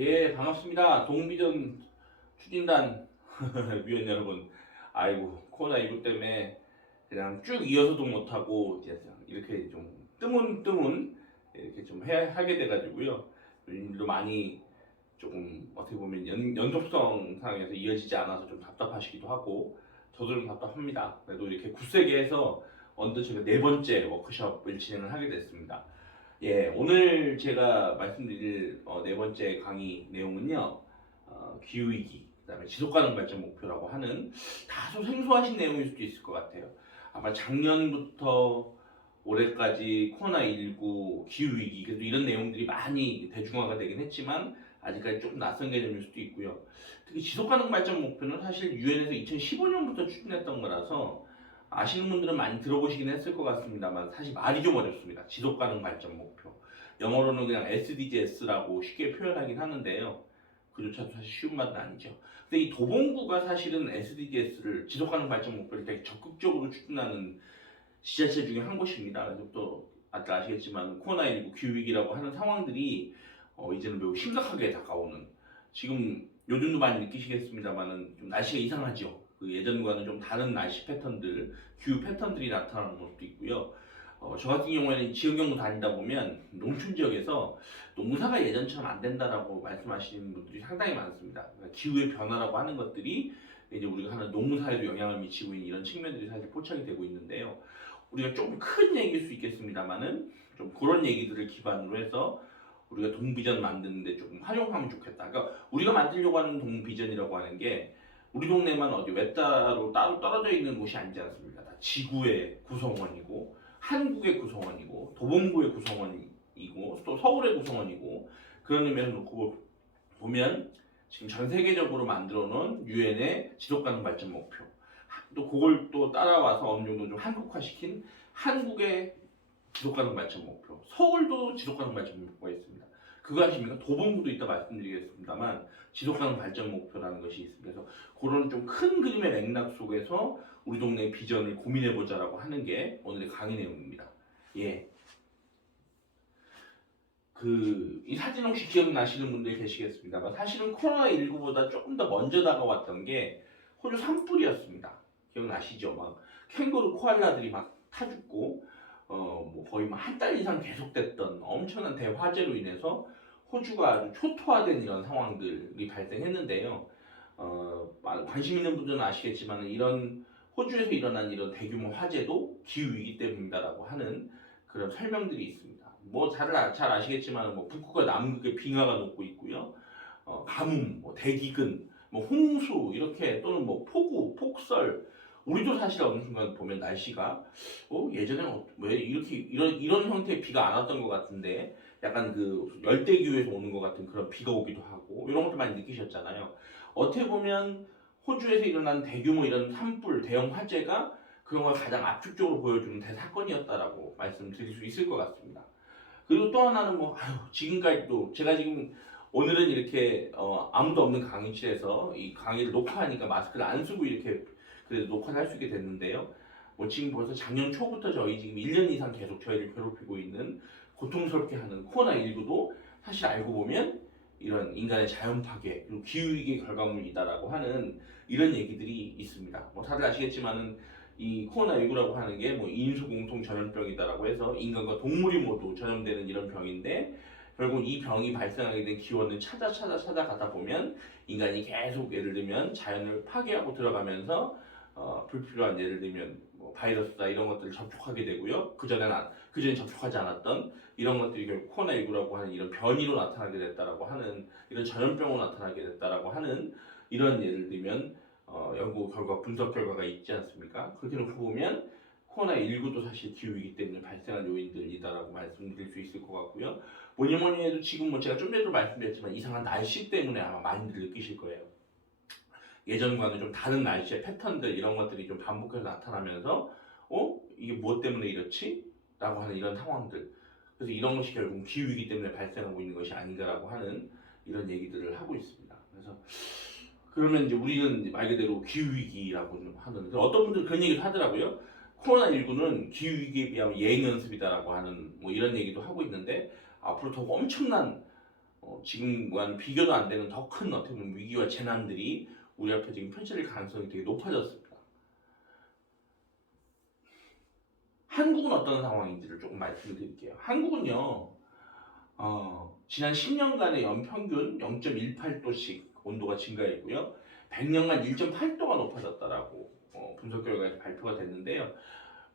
예, 반갑습니다. 동비전 추진단 위원 여러분. 아이고, 코로나 19 때문에 그냥 쭉 이어서도 못하고 이렇게 좀 뜨문뜨문 이렇게 좀 해, 하게 돼가지고요. 일도 많이 조금 어떻게 보면 연, 연속성 상에서 이어지지 않아서 좀 답답하시기도 하고 저도 좀 답답합니다. 그래도 이렇게 굳세게 해서 언제 제가 네 번째 워크숍을 진행을 하게 됐습니다. 예, 오늘 제가 말씀드릴 어, 네 번째 강의 내용은요, 어, 기후위기, 그 다음에 지속가능 발전 목표라고 하는 다소 생소하신 내용일 수도 있을 것 같아요. 아마 작년부터 올해까지 코로나19 기후위기, 그래도 이런 내용들이 많이 대중화가 되긴 했지만, 아직까지 조금 낯선 개념일 수도 있고요. 특히 지속가능 발전 목표는 사실 유엔에서 2015년부터 추진했던 거라서 아시는 분들은 많이 들어보시긴 했을 것 같습니다만 사실 말이 좀 어렵습니다. 지속 가능 발전 목표. 영어로는 그냥 SDGs라고 쉽게 표현하긴 하는데요. 그조차도 사실 쉬운 말은 아니죠. 근데 이 도봉구가 사실은 SDGs를 지속 가능 발전 목표를 되게 적극적으로 추진하는 지자체 중에 한 곳입니다. 그래서 또 아까 아시겠지만 코로나19 기후위기라고 하는 상황들이 어, 이제는 매우 심각하게 다가오는 지금 요즘도 많이 느끼시겠습니다만은 좀 날씨가 이상하죠. 그 예전과는 좀 다른 날씨 패턴들, 기후 패턴들이 나타나는 것도 있고요. 어, 저 같은 경우에는 지역 연구 다니다 보면 농촌 지역에서 농사가 예전처럼 안 된다라고 말씀하시는 분들이 상당히 많습니다. 그러니까 기후의 변화라고 하는 것들이 이제 우리가 하는 농사에도 영향을 미치고 있는 이런 측면들이 사실 포착이 되고 있는데요. 우리가 좀큰 얘기일 수 있겠습니다만은 좀 그런 얘기들을 기반으로 해서 우리가 동비전 만드는데 조금 활용하면 좋겠다. 그러니까 우리가 만들려고 하는 동비전이라고 하는 게 우리 동네만 어디 외따로 따로 떨어져 있는 곳이 아니지 않습니까? 다 지구의 구성원이고 한국의 구성원이고 도봉구의 구성원이고 또 서울의 구성원이고 그런 의미에서 놓고 보면 지금 전 세계적으로 만들어 놓은 유엔의 지속가능 발전 목표 또 그걸 또 따라와서 어느 정도 좀 한국화시킨 한국의 지속가능 발전 목표 서울도 지속가능 발전 목표가 있습니다. 그거 아십니까? 도봉구도 이따 말씀드리겠습니다만 지속가능 발전 목표라는 것이 있습니다. 그래서 그런 좀 큰 그림의 맥락 속에서 우리 동네의 비전을 고민해 보자라고 하는 게 오늘의 강의 내용입니다. 예. 그 이 사진 혹시 기억나시는 분들 계시겠습니다만 사실은 코로나 19보다 조금 더 먼저 다가왔던 게 호주 산불이었습니다. 기억나시죠? 막 캥거루 코알라들이 막 타 죽고 어 뭐 거의 한 달 이상 계속됐던 엄청난 대화재로 인해서 호주가 아주 초토화된 이런 상황들이 발생했는데요. 어, 관심 있는 분들은 아시겠지만 이런 호주에서 일어난 이런 대규모 화재도 기후 위기 때문이다라고 하는 그런 설명들이 있습니다. 뭐잘 잘 아시겠지만 뭐 북극과 남극의 빙하가 녹고 있고요. 어, 가뭄, 뭐 대기근, 뭐 홍수 이렇게 또는 뭐 폭우, 폭설 우리도 사실 어느 순간 보면 날씨가 어, 예전에는 어- 왜 이렇게 이런 이런 형태의 비가 안 왔던 것 같은데 약간 그 열대기후에서 오는 것 같은 그런 비가 오기도 하고 이런 것도 많이 느끼셨잖아요. 어떻게 보면 호주에서 일어난 대규모 이런 산불, 대형 화재가 그런 걸 가장 압축적으로 보여주는 대사건이었다라고 말씀드릴 수 있을 것 같습니다. 그리고 또 하나는 뭐 아유, 지금까지도 제가 지금 오늘은 이렇게 어, 아무도 없는 강의실에서 이 강의를 녹화하니까 마스크를 안 쓰고 이렇게 그래도 녹화를 할 수 있게 됐는데요. 뭐 지금 벌써 작년 초부터 저희 지금 1년 이상 계속 저희를 괴롭히고 있는 고통스럽게 하는 코로나19도 사실 알고 보면 이런 인간의 자연 파괴 그리고 기후위기의 결과물이다라고 하는 이런 얘기들이 있습니다. 뭐 다들 아시겠지만은 이 코로나19라고 하는 게 뭐 인수공통 전염병이다라고 해서 인간과 동물이 모두 전염되는 이런 병인데 결국 이 병이 발생하게 된 기원을 찾아 찾아 찾아가다 보면 인간이 계속 예를 들면 자연을 파괴하고 들어가면서 어, 불필요한 예를 들면 뭐 바이러스다 이런 것들을 접촉하게 되고요. 그 전에는 그 전에 접촉하지 않았던 이런 것들이 결국 코로나19라고 하는 이런 변이로 나타나게 됐다라고 하는 이런 전염병으로 나타나게 됐다라고 하는 이런 예를 들면 어, 연구 결과 분석 결과가 있지 않습니까? 그렇게 놓고 보면 코로나19도 사실 기후이기 때문에 발생한 요인들이다라고 말씀드릴 수 있을 것 같고요. 뭐니 뭐니 해도 지금 뭐 제가 좀 전에도 말씀드렸지만 이상한 날씨 때문에 아마 많이들 느끼실 거예요. 예전과는 좀 다른 날씨의 패턴들 이런 것들이 좀 반복해서 나타나면서 어? 이게 무엇 때문에 이렇지? 라고 하는 이런 상황들 그래서 이런 것이 결국 기후이기 때문에 발생하고 있는 것이 아닌가라고 하는 이런 얘기들을 하고 있습니다. 그래서 그러면 이제 우리는 말 그대로 기후위기라고 하는 어떤 분들은 그런 얘기를 하더라고요. 코로나19는 기후위기에 비하면 예행 연습이다라고 하는 뭐 이런 얘기도 하고 있는데 앞으로 더 엄청난 어, 지금과는 비교도 안 되는 더큰 보면 위기와 재난들이 우리 앞에 지금 펼쳐질 가능성이 되게 높아졌습니다. 한국은 어떤 상황인지를 조금 말씀드릴게요. 한국은요, 어, 지난 10년간의 연평균 0.18도씩 온도가 증가했고요. 100년간 1.8도가 높아졌다라고 어, 분석 결과에서 발표가 됐는데요.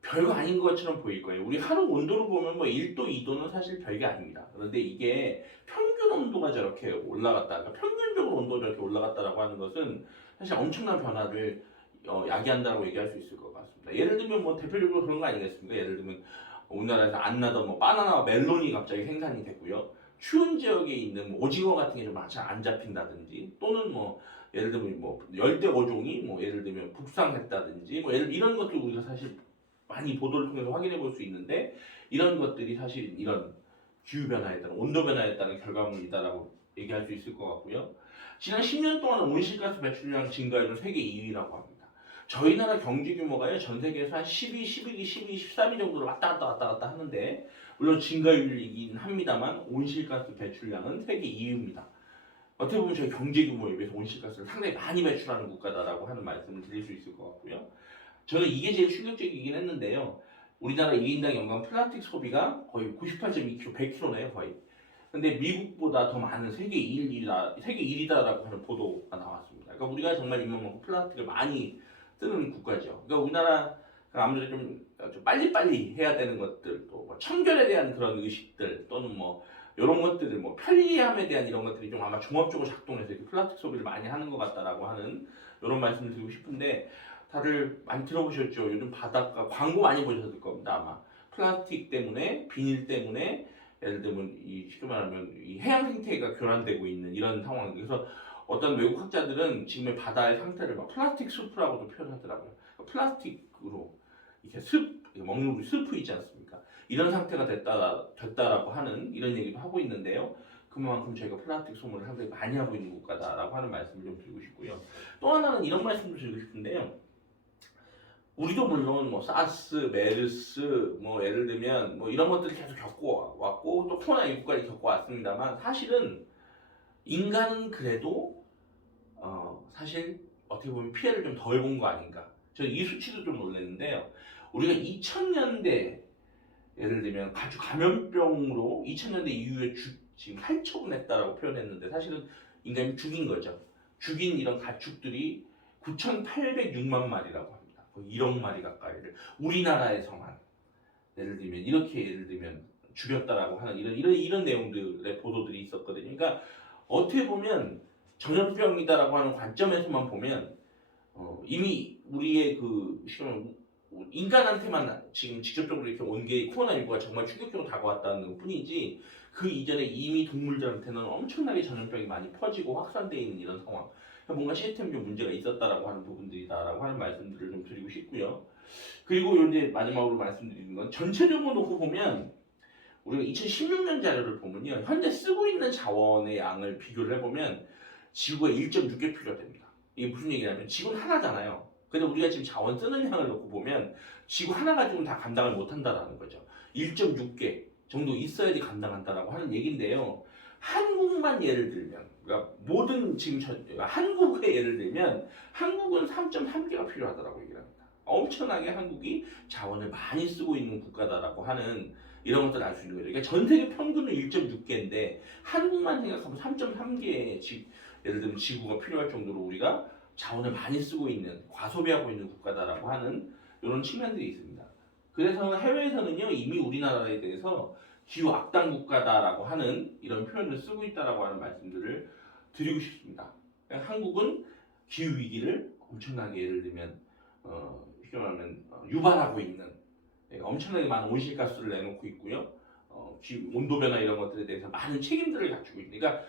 별거 아닌 것처럼 보일 거예요. 우리 하루 온도로 보면 뭐 1도, 2도는 사실 별게 아닙니다. 그런데 이게 평균 온도가 저렇게 올라갔다가 평균적으로 온도가 저렇게 올라갔다라고 하는 것은 사실 엄청난 변화를 어, 야기한다고 얘기할 수 있을 것 같습니다. 예를 들면 뭐 대표적으로 그런 거 아니겠습니까? 예를 들면 우리나라에서 안 나던 뭐 바나나와 멜론이 갑자기 생산이 됐고요. 추운 지역에 있는 뭐 오징어 같은 게 좀 잘 안 잡힌다든지 또는 뭐 예를 들면 뭐 열대 어종이 뭐 예를 들면 북상했다든지 뭐 예를 이런 것들 우리가 사실 많이 보도를 통해서 확인해 볼 수 있는데 이런 것들이 사실 이런 기후 변화에 따른 온도 변화에 따른 결과물이다라고 얘기할 수 있을 것 같고요. 지난 10년 동안 온실가스 배출량 증가율은 세계 2위라고 합니다. 저희 나라 경제 규모가요 전 세계에서 한 12, 11위, 12, 13위 정도로 왔다 갔다 왔다 갔다 하는데 물론 증가율이긴 합니다만 온실가스 배출량은 세계 2위입니다. 어떻게 보면 저희 경제 규모에 비해서 온실가스를 상당히 많이 배출하는 국가다라고 하는 말씀을 드릴 수 있을 것 같고요. 저는 이게 제일 충격적이긴 했는데요. 우리나라 1인당 연간 플라스틱 소비가 거의 98.2kg, 100kg네요 거의. 근데 미국보다 더 많은 세계 1위다, 세계 1위다라고 하는 보도가 나왔습니다. 그러니까 우리가 정말 이만큼 플라스틱을 많이 쓰는 국가죠. 그러니까 우리나라 아무래도 좀, 좀 빨리빨리 해야 되는 것들, 또뭐 청결에 대한 그런 의식들, 또는 뭐 이런 것들을 뭐 편리함에 대한 이런 것들이 좀 아마 종합적으로 작동해서 이렇게 플라스틱 소비를 많이 하는 것 같다라고 하는 이런 말씀을 드리고 싶은데 다들 많이 들어보셨죠? 요즘 바닷가 광고 많이 보셨을 겁니다 아마 플라스틱 때문에 비닐 때문에 예를 들면 이 쉽게 말하면 이 해양 생태계가 교란되고 있는 이런 상황 그래서 어떤 외국 학자들은 지금의 바다의 상태를 막 플라스틱 숲이라고도 표현하더라고요. 그러니까 플라스틱으로 이렇게 습 먹는 스프 있지 않습니까? 이런 상태가 됐다 됐다라고 하는 이런 얘기도 하고 있는데요. 그만큼 저희가 플라스틱 소모를 상당히 많이 하고 있는 국가다라고 하는 말씀을 좀 드리고 싶고요. 또 하나는 이런 말씀도 드리고 싶은데요. 우리도 물론 뭐 사스, 메르스, 뭐 예를 들면 뭐 이런 것들을 계속 겪고 왔고 또 코로나 19까지 겪고 왔습니다만 사실은 인간은 그래도 어 사실 어떻게 보면 피해를 좀 덜 본 거 아닌가. 저는 이 수치도 좀 놀랐는데요. 우리가 2000년대 예를 들면 가축 감염병으로 2000년대 이후에 주, 지금 살처분했다라고 표현했는데 사실은 인간이 죽인 거죠. 죽인 이런 가축들이 9,806만 마리라고. 거의 1억 마리 가까이를 우리나라에서만 예를 들면 이렇게 예를 들면 죽였다라고 하는 이런 이런 이런 내용들의 보도들이 있었거든요. 그러니까 어떻게 보면 전염병이다라고 하는 관점에서만 보면 어, 이미 우리의 그 인간한테만 지금 직접적으로 이렇게 온 게 코로나19가 정말 충격적으로 다가왔다는 것 뿐이지 그 이전에 이미 동물들한테는 엄청나게 전염병이 많이 퍼지고 확산되어 있는 이런 상황 뭔가 시스템적 문제가 있었다라고 하는 부분들이다라고 하는 말씀들을 좀 드리고 싶고요 그리고 이제 마지막으로 말씀드리는 건 전체적으로 놓고 보면 우리가 2016년 자료를 보면요 현재 쓰고 있는 자원의 양을 비교를 해보면 지구가 1.6개 필요됩니다 이게 무슨 얘기냐면 지구는 하나잖아요 근데 우리가 지금 자원 쓰는 양을 놓고 보면 지구 하나 가지고는 다 감당을 못 한다라는 거죠. 1.6개 정도 있어야지 감당한다라고 하는 얘기인데요. 한국만 예를 들면, 그러니까 모든 지금 전, 한국의 예를 들면 한국은 3.3개가 필요하다라고 얘기를 합니다. 엄청나게 한국이 자원을 많이 쓰고 있는 국가다라고 하는 이런 것들을 알 수 있는 거죠. 그러니까 전 세계 평균은 1.6개인데 한국만 생각하면 3.3개의 지, 예를 들면 지구가 필요할 정도로 우리가 자원을 많이 쓰고 있는 과소비하고 있는 국가다라고 하는 이런 측면들이 있습니다. 그래서 해외에서는요 이미 우리나라에 대해서 기후 악당 국가다라고 하는 이런 표현을 쓰고 있다라고 하는 말씀들을 드리고 싶습니다. 한국은 기후 위기를 엄청나게 예를 들면 어, 말하면 어, 유발하고 있는 그러니까 엄청나게 많은 온실가스를 내놓고 있고요. 어, 기후 온도 변화 이런 것들에 대해서 많은 책임들을 갖추고 있는. 그러니까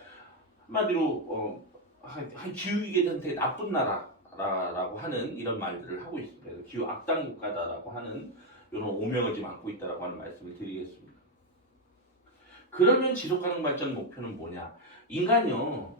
한마디로 어, 한, 한 기후 위기한테 나쁜 나라라고 하는 이런 말들을 하고 있습니다. 기후 악당 국가다라고 하는 이런 오명을 지금 안고 있다라고 하는 말씀을 드리겠습니다. 그러면 지속 가능 발전 목표는 뭐냐? 인간요.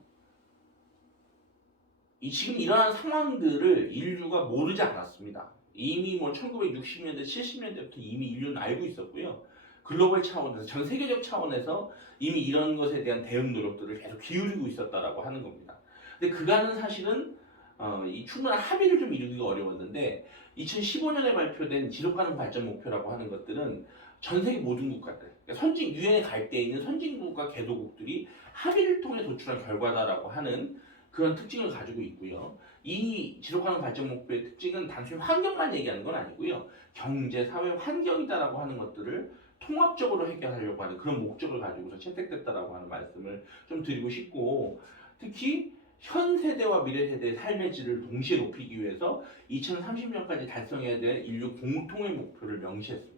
이 지금 이러한 상황들을 인류가 모르지 않았습니다. 이미 뭐 1960년대, 70년대부터 이미 인류는 알고 있었고요. 글로벌 차원에서 전 세계적 차원에서 이미 이런 것에 대한 대응 노력들을 계속 기울이고 있었다라고 하는 겁니다. 근데 그간은 사실은 어, 이 충분한 합의를 좀 이루기가 어려웠는데 2015년에 발표된 지속가능 발전 목표라고 하는 것들은 전 세계 모든 국가들, 그러니까 선진 유엔에 갈 때 있는 선진국과 개도국들이 합의를 통해 도출한 결과다라고 하는 그런 특징을 가지고 있고요. 이 지속가능 발전 목표의 특징은 단순히 환경만 얘기하는 건 아니고요. 경제, 사회, 환경이다라고 하는 것들을 통합적으로 해결하려고 하는 그런 목적을 가지고서 채택됐다라고 하는 말씀을 좀 드리고 싶고 특히 현 세대와 미래 세대의 삶의 질을 동시에 높이기 위해서 2030년까지 달성해야 될 인류 공통의 목표를 명시했습니다.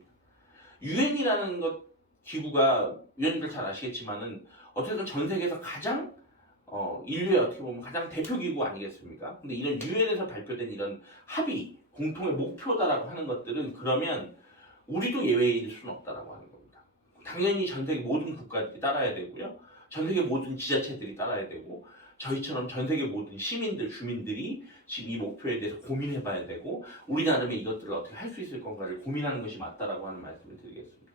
유엔이라는 것 기구가 유엔들 잘 아시겠지만은 어쨌든 전 세계에서 가장 어, 인류의 어떻게 보면 가장 대표 기구 아니겠습니까? 근데 이런 유엔에서 발표된 이런 합의, 공통의 목표다라고 하는 것들은 그러면 우리도 예외일 수는 없다라고 하는 겁니다. 당연히 전 세계 모든 국가들이 따라야 되고요. 전 세계 모든 지자체들이 따라야 되고 저희처럼 전 세계 모든 시민들, 주민들이 지금 이 목표에 대해서 고민해 봐야 되고 우리 나름의 이것들을 어떻게 할 수 있을 건가를 고민하는 것이 맞다라고 하는 말씀을 드리겠습니다.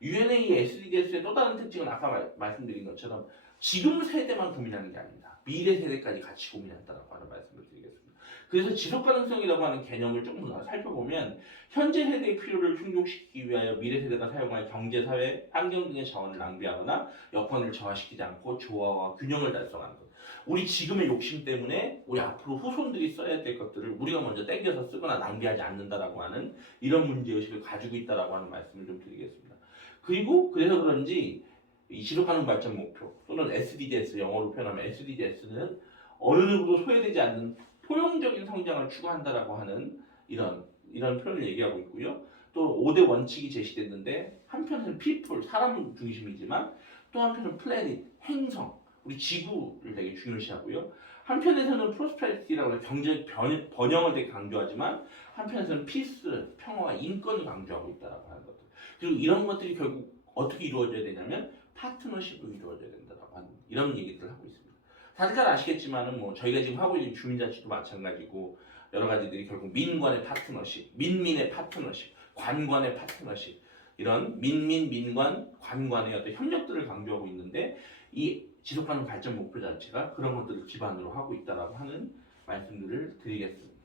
UNA SDGs의 또 다른 특징은 아까 말, 말씀드린 것처럼 지금 세대만 고민하는 게 아닙니다. 미래 세대까지 같이 고민한다라고 하는 말씀을 드리겠습니다. 그래서 지속 가능성이라고 하는 개념을 조금 더 살펴보면 현재 세대의 필요를 충족시키기 위하여 미래 세대가 사용할 경제, 사회, 환경 등의 자원을 낭비하거나 여건을 저하시키지 않고 조화와 균형을 달성하는 것. 우리 지금의 욕심 때문에 우리 앞으로 후손들이 써야 될 것들을 우리가 먼저 땡겨서 쓰거나 낭비하지 않는다라고 하는 이런 문제의식을 가지고 있다라고 하는 말씀을 좀 드리겠습니다. 그리고 그래서 그런지 이 지속가능 발전 목표 또는 SDGs 영어로 표현하면 SDGs는 어느 누구도 소외되지 않는 포용적인 성장을 추구한다라고 하는 이런 이런 표현을 얘기하고 있고요. 또 5대 원칙이 제시됐는데 한편에는 people 사람 중심이지만 또 한편은 planet 행성 우리 지구를 되게 중요시하고요. 한편에서는 프로스페리티라고 해서 경제 변- 번영을 되게 강조하지만 한편에서는 피스, 평화와 인권을 강조하고 있다라고 하는 것들. 그리고 이런 것들이 결국 어떻게 이루어져야 되냐면 파트너십으로 이루어져야 된다라고 하는 이런 얘기들을 하고 있습니다. 다들 잘 아시겠지만은 뭐 저희가 지금 하고 있는 주민자치도 마찬가지고 여러 가지들이 결국 민관의 파트너십, 민민의 파트너십, 관관의 파트너십 이런 민민 민관 관관의 어떤 협력들을 강조하고 있는데 이 지속 가능 발전 목표 자체가 그런 것들을 기반으로 하고 있다라고 하는 말씀들을 드리겠습니다.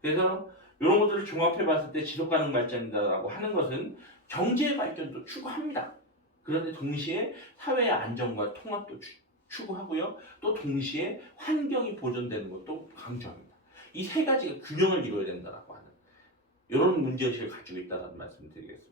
그래서 이런 것들을 종합해 봤을 때 지속 가능 발전이다라고 하는 것은 경제 발전도 추구합니다. 그런데 동시에 사회의 안정과 통합도 추- 추구하고요. 또 동시에 환경이 보존되는 것도 강조합니다. 이 세 가지가 균형을 이루어야 된다라고 하는 이런 문제의식을 가지고 있다는 말씀을 드리겠습니다.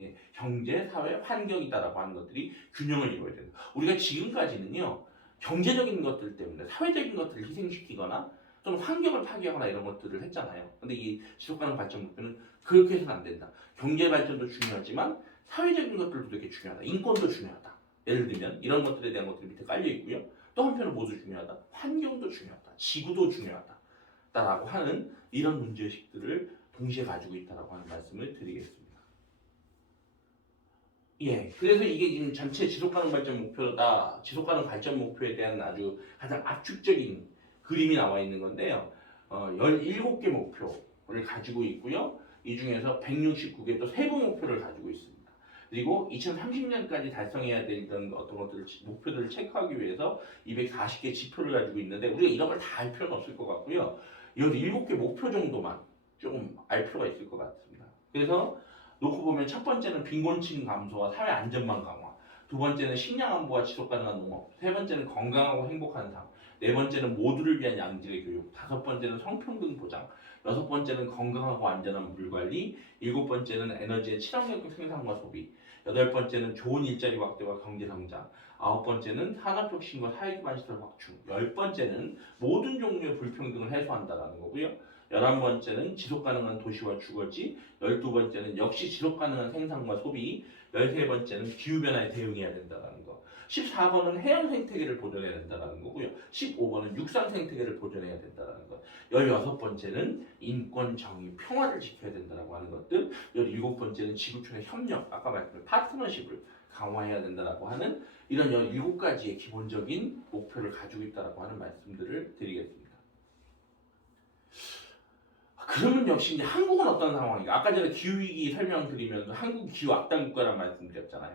예, 경제, 사회, 환경이다라고 하는 것들이 균형을 이루어야 된다. 우리가 지금까지는요 경제적인 것들 때문에 사회적인 것들을 희생시키거나 또는 환경을 파괴하거나 이런 것들을 했잖아요. 근데 이 지속가능 발전 목표는 그렇게 해서는 안 된다. 경제 발전도 중요하지만 사회적인 것들도 되게 중요하다. 인권도 중요하다. 예를 들면 이런 것들에 대한 것들이 밑에 깔려 있고요. 또 한편은 모두 중요하다. 환경도 중요하다. 지구도 중요하다. 라고 하는 이런 문제의식들을 동시에 가지고 있다라고 하는 말씀을 드리겠습니다. 예, 그래서 이게 지금 전체 지속가능 발전 목표다, 지속가능 발전 목표에 대한 아주 가장 압축적인 그림이 나와 있는 건데요. 어, 17개 목표를 가지고 있고요. 이 중에서 169개 또 세부 목표를 가지고 있습니다. 그리고 2030년까지 달성해야 되던 어떤 것들을 목표들을 체크하기 위해서 240개 지표를 가지고 있는데 우리가 이런 걸 다 알 필요는 없을 것 같고요. 이 7개 목표 정도만 조금 알 필요가 있을 것 같습니다. 그래서 놓고 보면 첫 번째는 빈곤층 감소와 사회 안전망 강화, 두 번째는 식량 안보와 지속 가능한 농업, 세 번째는 건강하고 행복한 삶, 네 번째는 모두를 위한 양질의 교육, 다섯 번째는 성평등 보장, 여섯 번째는 건강하고 안전한 물 관리, 일곱 번째는 에너지의 친환경 생산과 소비, 여덟 번째는 좋은 일자리 확대와 경제 성장, 아홉 번째는 산업 혁신과 사회 기반 시설 확충, 열 번째는 모든 종류의 불평등을 해소한다라는 거고요. 열한 번째는 지속 가능한 도시와 주거지, 열두 번째는 역시 지속 가능한 생산과 소비, 열세 번째는 기후 변화에 대응해야 된다라는 거. 14번은 해양 생태계를 보존해야 된다라는 거고요. 15번은 육상 생태계를 보존해야 된다라는 것. 16번째는 인권, 정의, 평화를 지켜야 된다라고 하는 것들. 17번째는 지구촌의 협력, 아까 말씀드린 파트너십을 강화해야 된다라고 하는 이런 17가지의 기본적인 목표를 가지고 있다라고 하는 말씀들을 드리겠습니다. 그러면 역시 이제 한국은 어떤 상황인가? 아까 전에 기후위기 설명드리면서 한국 기후 악당 국가란 말씀드렸잖아요.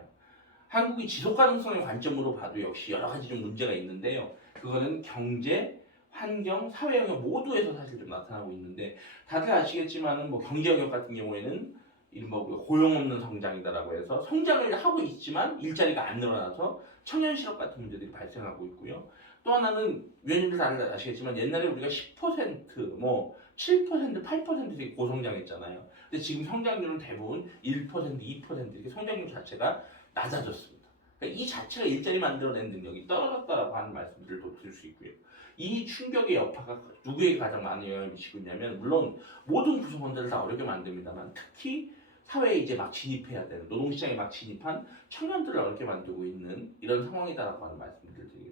한국이 지속 가능성의 관점으로 봐도 역시 여러 가지 좀 문제가 있는데요. 그거는 경제, 환경, 사회 영역 모두에서 사실 좀 나타나고 있는데 다들 아시겠지만은 뭐 경제 영역 같은 경우에는 이른바 고용 없는 성장이다라고 해서 성장을 하고 있지만 일자리가 안 늘어나서 청년 실업 같은 문제들이 발생하고 있고요. 또 하나는 위원님들 다들 아시겠지만 옛날에 우리가 10%뭐 7%, 8% 되게 고성장했잖아요. 근데 지금 성장률은 대부분 1%, 2% 이렇게 성장률 자체가 낮아졌습니다. 그러니까 이 자체가 일자리 만들어낸 능력이 떨어졌다라고 하는 말씀들도 드릴 수 있고요. 이 충격의 여파가 누구에게 가장 많은 영향을 미치고 있냐면 물론 모든 구성원들을 다 어렵게 만듭니다만 특히 사회에 이제 막 진입해야 되는 노동시장에 막 진입한 청년들을 어렵게 만들고 있는 이런 상황이다라고 하는 말씀을 드리겠습니다.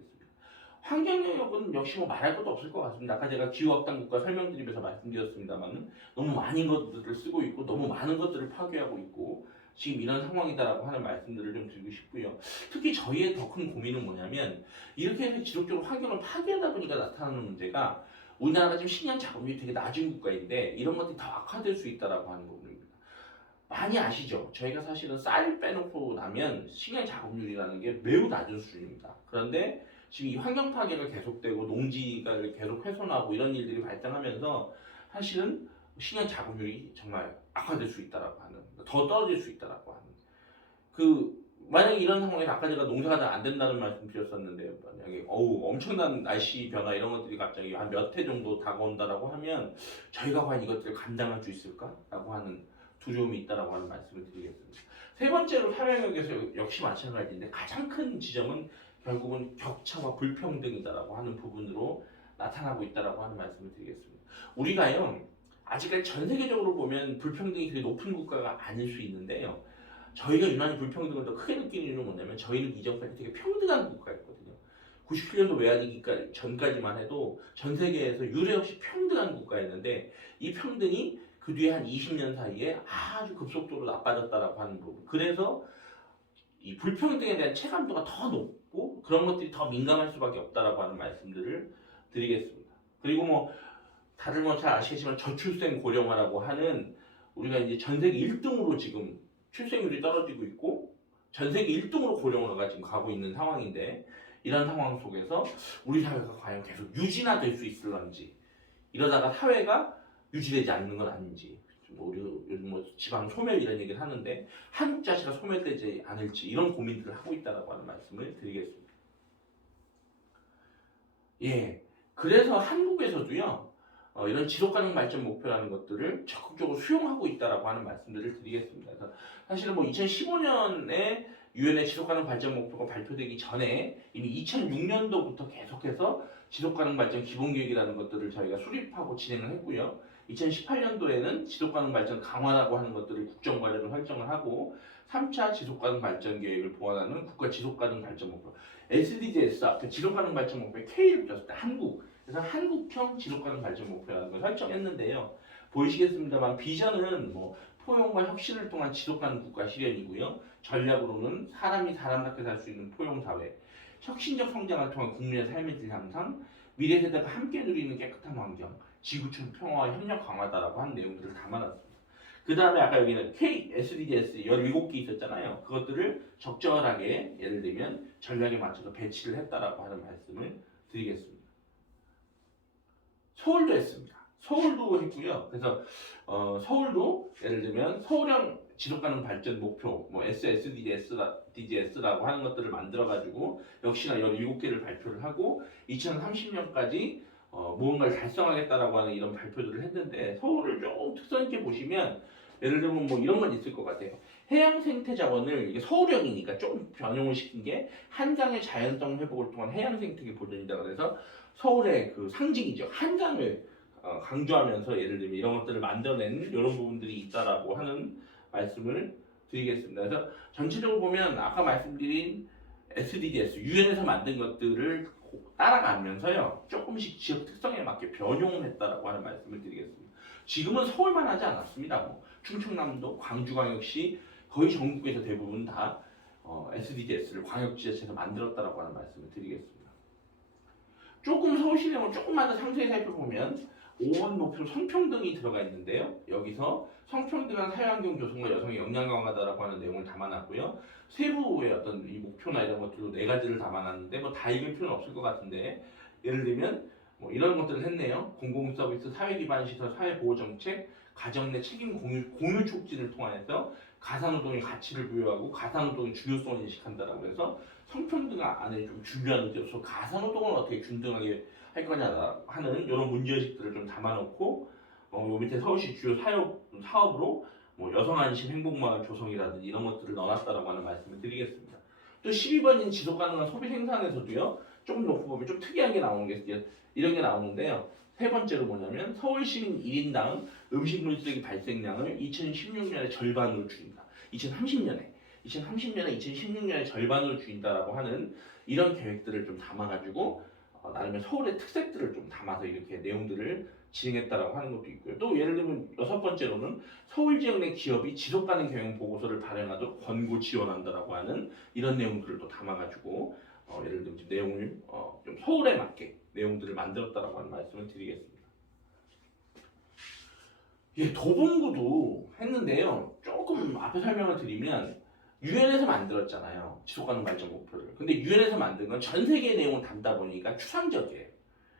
환경 영역은 역시 뭐 말할 것도 없을 것 같습니다. 아까 제가 기후악당 국가 설명드리면서 말씀드렸습니다만은 너무 많은 것들을 쓰고 있고 너무 많은 것들을 파괴하고 있고 지금 이런 상황이다라고 하는 말씀들을 좀 드리고 싶고요. 특히 저희의 더 큰 고민은 뭐냐면 이렇게 해서 지속적으로 환경을 파괴하다 보니까 나타나는 문제가 우리나라가 지금 식량 자금률이 되게 낮은 국가인데 이런 것들이 더 악화될 수 있다라고 하는 부분입니다. 많이 아시죠? 저희가 사실은 쌀 빼놓고 나면 식량 자금률이라는 게 매우 낮은 수준입니다. 그런데 지금 이 환경 파괴가 계속되고 농지가 계속 훼손하고 이런 일들이 발생하면서 사실은 식량 자금률이 정말 악화될 수 있다라고 하는 더 떨어질 수 있다라고 하는 그 만약에 이런 상황에서 아까 제가 농사가 잘 안 된다는 말씀 드렸었는데 만약에 어우 엄청난 날씨 변화 이런 것들이 갑자기 한 몇 해 정도 다가온다라고 하면 저희가 과연 이것들을 감당할 수 있을까라고 하는 두려움이 있다라고 하는 말씀을 드리겠습니다. 세 번째로 사회역에서 역시 마찬가지인데 가장 큰 지점은 결국은 격차와 불평등이다라고 하는 부분으로 나타나고 있다라고 하는 말씀을 드리겠습니다. 우리가요 아직까지 전 세계적으로 보면 불평등이 그렇게 높은 국가가 아닐 수 있는데요. 저희가 유난히 불평등을 더 크게 느끼는 이유는 뭐냐면 저희는 이전까지 되게 평등한 국가였거든요. 97년도 외환위기 전까지만 해도 전 세계에서 유례 없이 평등한 국가였는데 이 평등이 그 뒤에 한 20년 사이에 아주 급속도로 나빠졌다라고 하는 부분. 그래서 이 불평등에 대한 체감도가 더 높 고 그런 것들이 더 민감할 수밖에 없다라고 하는 말씀들을 드리겠습니다. 그리고 뭐 다들 뭐 잘 아시겠지만 저출생 고령화라고 하는 우리가 이제 전 세계 1등으로 지금 출생률이 떨어지고 있고 전 세계 1등으로 고령화가 지금 가고 있는 상황인데 이런 상황 속에서 우리 사회가 과연 계속 유지나 될 수 있을런지 이러다가 사회가 유지되지 않는 건 아닌지 뭐 요즘 뭐 지방 소멸 이런 얘기를 하는데 한국 자체가 소멸되지 않을지 이런 고민들을 하고 있다라고 하는 말씀을 드리겠습니다. 예, 그래서 한국에서도요 어, 이런 지속가능 발전 목표라는 것들을 적극적으로 수용하고 있다라고 하는 말씀들을 드리겠습니다. 사실은 뭐 2015년에 유엔의 지속가능 발전 목표가 발표되기 전에 이미 2006년도부터 계속해서 지속가능 발전 기본 계획이라는 것들을 저희가 수립하고 진행을 했고요. 2018년도에는 지속가능 발전 강화라고 하는 것들을 국정과제로 설정을 하고 3차 지속가능 발전 계획을 보완하는 국가 지속가능 발전 목표 SDGs 앞에 지속가능 발전 목표 K를 붙였을 때 한국 그래서 한국형 지속가능 발전 목표라는 걸 설정했는데요. 보이시겠습니다만 비전은 뭐 포용과 혁신을 통한 지속가능 국가 실현이고요. 전략으로는 사람이 사람답게 살 수 있는 포용 사회, 혁신적 성장을 통한 국민의 삶의 질 향상, 미래 세대가 함께 누리는 깨끗한 환경, 지구촌 평화와 협력 강화다라고 하는 내용들을 담아놨습니다. 그 다음에 아까 여기는 K, SDGs 17개 있었잖아요. 그것들을 적절하게 예를 들면 전략에 맞춰서 배치를 했다라고 하는 말씀을 드리겠습니다. 서울도 했습니다. 서울도 했고요. 그래서 어, 서울도 예를 들면 서울형 지속가능 발전 목표, 뭐 SSDGS라고 하는 것들을 만들어가지고 역시나 17개를 발표를 하고 2030년까지 어, 무언가를 달성하겠다라고 하는 이런 발표들을 했는데 서울을 좀 특성 있게 보시면 예를 들면 뭐 이런 건 있을 것 같아요. 해양 생태 자원을 이게 서울형이니까 좀 변형을 시킨 게 한강의 자연성 회복을 통한 해양 생태계 보존이다 그래서 서울의 그 상징이죠. 한강을 어, 강조하면서 예를 들면 이런 것들을 만들어내는 이런 부분들이 있다라고 하는 말씀을 드리겠습니다. 그래서 전체적으로 보면 아까 말씀드린 SDGs, 유엔에서 만든 것들을 따라가면서요 조금씩 지역 특성에 맞게 변용을 했다라고 하는 말씀을 드리겠습니다. 지금은 서울만 하지 않았습니다. 뭐 충청남도, 광주광역시 거의 전국에서 대부분 다 어, SDGs를 광역지자체에서 만들었다라고 하는 말씀을 드리겠습니다. 조금 서울시내를 조금만 더 상세히 살펴보면 5번 목표 성평등이 들어가 있는데요. 여기서 성평등한 사회환경 조성과 여성의 역량 강화다라고 하는 내용을 담아놨고요. 세부의 어떤 이 목표나 이런 것들도 네 가지를 담아놨는데 뭐 다 읽을 필요는 없을 것 같은데 예를 들면 뭐 이런 것들을 했네요. 공공 서비스, 사회 기반 시설, 사회 보호 정책, 가정 내 책임 공유, 공유 촉진을 통해서 가사노동의 가치를 부여하고 가사노동의 중요성을 인식한다라고 해서 성평등 안에 좀 중요한 의제로서 가사노동을 어떻게 균등하게 할 거냐 하는 이런 문제의식들을 좀 담아놓고 어, 요 밑에 서울시 주요 사업, 사업으로 뭐 여성 안심 행복마을 조성이라든지 이런 것들을 넣어놨다라고 하는 말씀을 드리겠습니다. 또 12번인 지속 가능한 소비 생산에서도요 조금 놓고 보면 좀 특이한 게 나오는 게 이런 게 나오는데요. 세 번째로 뭐냐면 서울 시민 1인당 음식물 쓰레기 발생량을 2016년에 절반으로 줄인다. 2030년에 2030년에 2016년에 절반으로 줄인다라고 하는 이런 계획들을 좀 담아가지고 어, 나름의 서울의 특색들을 좀 담아서 이렇게 내용들을 진행했다라고 하는 것도 있고요. 또 예를 들면 여섯 번째로는 서울 지역 내 기업이 지속 가능 경영 보고서를 발행하도록 권고 지원한다라고 하는 이런 내용들을 또 담아가지고 어, 예를 들면 내용을 어, 좀 서울에 맞게 내용들을 만들었다라고 하는 말씀을 드리겠습니다. 예, 도봉구도 했는데요. 조금 앞에 설명을 드리면 유엔에서 만들었잖아요. 지속가능 발전 목표를. 근데 유엔에서 만든 건 전 세계 내용을 담다 보니까 추상적이에요.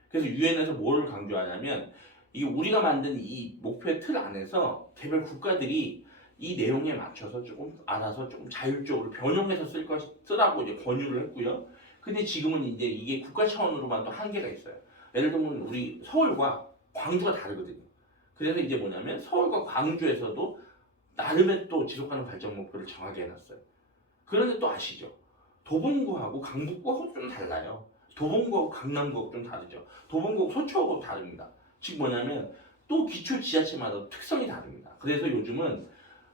그래서 유엔에서 뭐를 강조하냐면 이 우리가 만든 이 목표의 틀 안에서 개별 국가들이 이 내용에 맞춰서 조금 알아서 조금 자율적으로 변형해서 쓸 것, 쓰라고 이제 권유를 했고요. 근데 지금은 이제 이게 국가 차원으로만 또 한계가 있어요. 예를 들면 우리 서울과 광주가 다르거든요. 그래서 이제 뭐냐면 서울과 광주에서도 나름의 또 지속가능 발전 목표를 정하게 해놨어요. 그런데 또 아시죠? 도봉구하고 강북구하고 좀 달라요. 도봉구하고 강남구하고 좀 다르죠. 도봉구하고 서초하고 다릅니다. 즉 뭐냐면 또 기초 지자체마다 특성이 다릅니다. 그래서 요즘은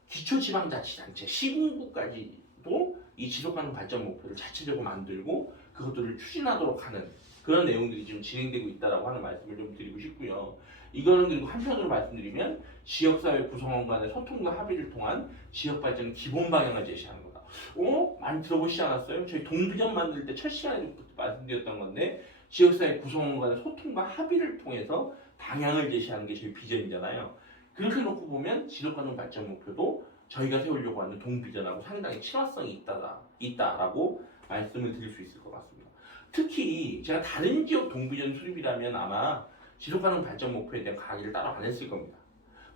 기초 지방자치단체 시군구까지도 이 지속가능 발전 목표를 자체적으로 만들고 그것들을 추진하도록 하는 그런 내용들이 지금 진행되고 있다라고 하는 말씀을 좀 드리고 싶고요. 이거는 그리고 한편으로 말씀드리면 지역사회 구성원 간의 소통과 합의를 통한 지역 발전 기본 방향을 제시하는 거다. 어? 많이 들어보시지 않았어요? 저희 동비전 만들 때 첫 시간에 말씀드렸던 건데 지역사회 구성원 간의 소통과 합의를 통해서 방향을 제시하는 게 저희 비전이잖아요. 그렇게 놓고 보면 지속가능 발전 목표도 저희가 세우려고 하는 동비전하고 상당히 친화성이 있다다, 있다라고 말씀을 드릴 수 있을 것 같습니다. 특히 제가 다른 지역 동비전 수립이라면 아마 지속가능 발전 목표에 대한 강의를 따로 안 했을 겁니다.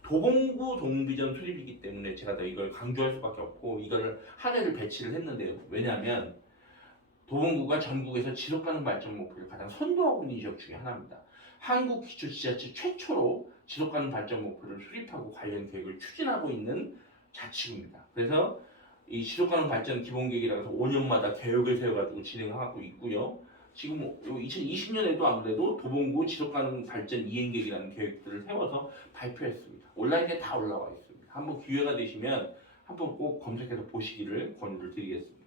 도봉구 동비전 수립이기 때문에 제가 더 이걸 강조할 수밖에 없고 이걸 한 해를 배치를 했는데요. 왜냐하면 도봉구가 전국에서 지속가능 발전 목표를 가장 선도하고 있는 지역 중에 하나입니다. 한국 기초지자체 최초로 지속가능 발전 목표를 수립하고 관련 계획을 추진하고 있는 자치구입니다. 그래서 이 지속가능 발전 기본계획이라고 해서 5년마다 계획을 세워가지고 진행하고 있고요. 지금 2020년에도 아무래도 도봉구 지속 가능 발전 이행계획이라는 계획들을 세워서 발표했습니다. 온라인에 다 올라와 있습니다. 한번 기회가 되시면 한번 꼭 검색해서 보시기를 권유를 드리겠습니다.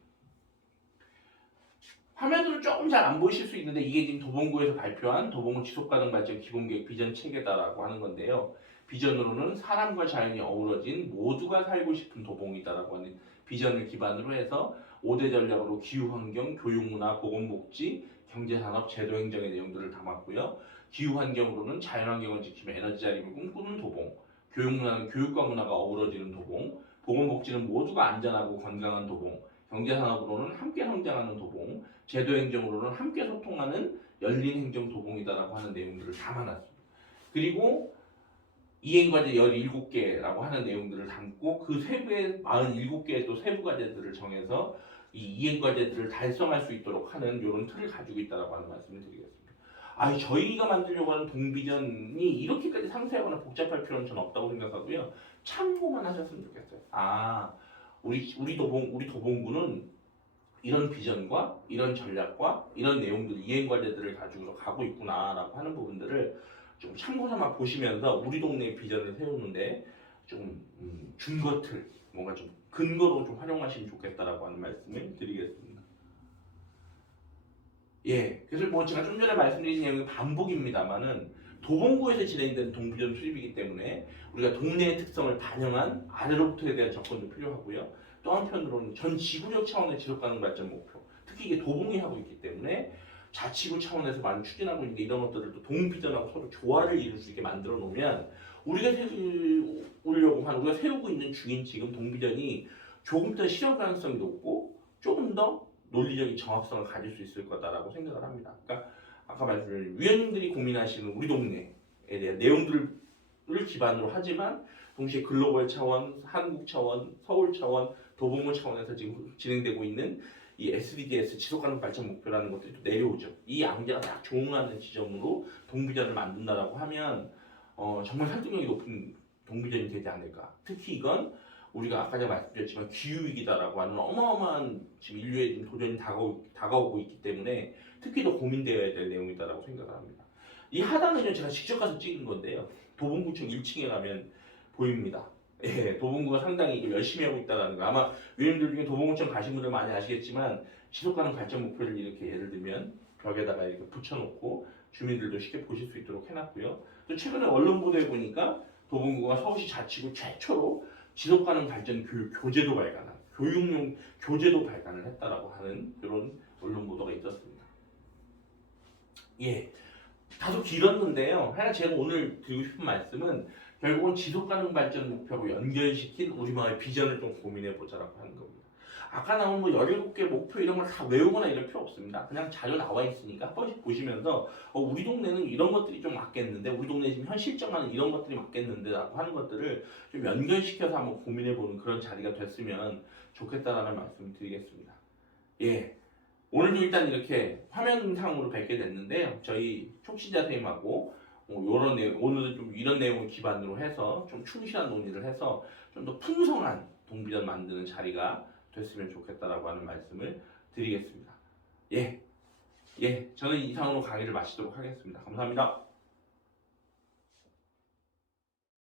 화면으로 조금 잘 안 보이실 수 있는데 이게 지금 도봉구에서 발표한 도봉구 지속가능 발전 기본계획 비전 체계다라고 하는 건데요. 비전으로는 사람과 자연이 어우러진 모두가 살고 싶은 도봉이다라고 하는 비전을 기반으로 해서 5대 전략으로 기후환경, 교육문화, 보건복지, 경제산업, 제도행정의 내용들을 담았고요. 기후환경으로는 자연환경을 지키며 에너지 자립을 꿈꾸는 도봉, 교육문화는 교육과 문화가 어우러지는 도봉, 보건복지는 모두가 안전하고 건강한 도봉, 경제산업으로는 함께 성장하는 도봉, 제도행정으로는 함께 소통하는 열린 행정 도봉이다라고 하는 내용들을 담아놨습니다. 그리고 이행과제 17개라고 하는 내용들을 담고 그 세부의 47개의 또 세부 과제들을 정해서 이 이행 과제들을 달성할 수 있도록 하는 이런 틀을 가지고 있다라고 하는 말씀을 드리겠습니다. 아, 저희가 만들려고 하는 동비전이 이렇게까지 상세하거나 복잡할 필요는 전 없다고 생각하고요. 참고만 하셨으면 좋겠어요. 아, 우리 우리 도봉 우리 도봉구는 이런 비전과 이런 전략과 이런 내용들 이행 과제들을 가지고 가고 있구나라고 하는 부분들을 좀 참고 삼아 보시면서 우리 동네 비전을 세우는데 좀 음, 준거틀 뭔가 좀 근거로 좀 활용하시면 좋겠다라고 하는 말씀을 드리겠습니다. 예, 그래서 뭐 제가 좀 전에 말씀드린 내용이 반복입니다만은 도봉구에서 진행된 동비전 수립이기 때문에 우리가 동네의 특성을 반영한 아래로부터에 대한 접근도 필요하고요. 또 한편으로는 전 지구력 차원의 지속가능 발전 목표, 특히 이게 도봉이 하고 있기 때문에 자치구 차원에서 많이 추진하고 있는데 이런 것들을 또 동비전하고 서로 조화를 이룰 수 있게 만들어 놓으면 우리가 세우려고 하는 우리가 세우고 있는 중인 지금 동비전이 조금 더 실현 가능성이 높고 조금 더 논리적인 정확성을 가질 수 있을 거다라고 생각을 합니다. 그러니까 아까 말씀드린 위원님들이 고민하시는 우리 동네에 대한 내용들을 기반으로 하지만 동시에 글로벌 차원, 한국 차원, 서울 차원, 도봉구 차원에서 지금 진행되고 있는 이 SDGs 지속가능 발전 목표라는 것들이 또 내려오죠. 이 안개가 딱 조응하는 지점으로 동비전을 만든다라고 하면 어, 정말 설득력이 높은 동비전이 되지 않을까. 특히 이건 우리가 아까 제가 말씀드렸지만 기후 위기다라고 하는 어마어마한 지금 인류의 도전이 다가오, 다가오고 있기 때문에 특히 더 고민되어야 될 내용이다라고 생각을 합니다. 이 하단은요 제가 직접 가서 찍은 건데요. 도봉구청 1층에 가면 보입니다. 예, 도봉구가 상당히 열심히 하고 있다는 거. 아마 위원님들 중에 도봉구청 가신 분들 많이 아시겠지만 지속가능 발전 목표를 이렇게 예를 들면 벽에다가 이렇게 붙여놓고 주민들도 쉽게 보실 수 있도록 해놨고요. 또 최근에 언론 보도에 보니까 도봉구가 서울시 자치구 최초로 지속 가능 발전 교육 교재도 발간한 교육용 교재도 발간을 했다라고 하는 이런 언론 보도가 있었습니다. 예, 다소 길었는데요. 하나 제가 오늘 드리고 싶은 말씀은 결국은 지속 가능 발전 목표하고 연결시킨 우리 마을 비전을 좀 고민해 보자라고 하는 겁니다. 아까 나온 뭐 17개 목표 이런 걸 다 외우거나 이럴 필요 없습니다. 그냥 자료 나와 있으니까 한 번씩 보시면서 어, 우리 동네는 이런 것들이 좀 맞겠는데 우리 동네 지금 현 실정하는 이런 것들이 맞겠는데 라고 하는 것들을 좀 연결시켜서 한번 고민해 보는 그런 자리가 됐으면 좋겠다라는 말씀을 드리겠습니다. 예. 오늘도 일단 이렇게 화면상으로 뵙게 됐는데요. 저희 촉시자 선생님하고 뭐 이런 내용, 오늘은 좀 이런 내용을 기반으로 해서 좀 충실한 논의를 해서 좀 더 풍성한 동비전 만드는 자리가 됐으면 좋겠다라고 하는 말씀을 드리겠습니다. 예. 예. 저는 이상으로 강의를 마치도록 하겠습니다. 감사합니다.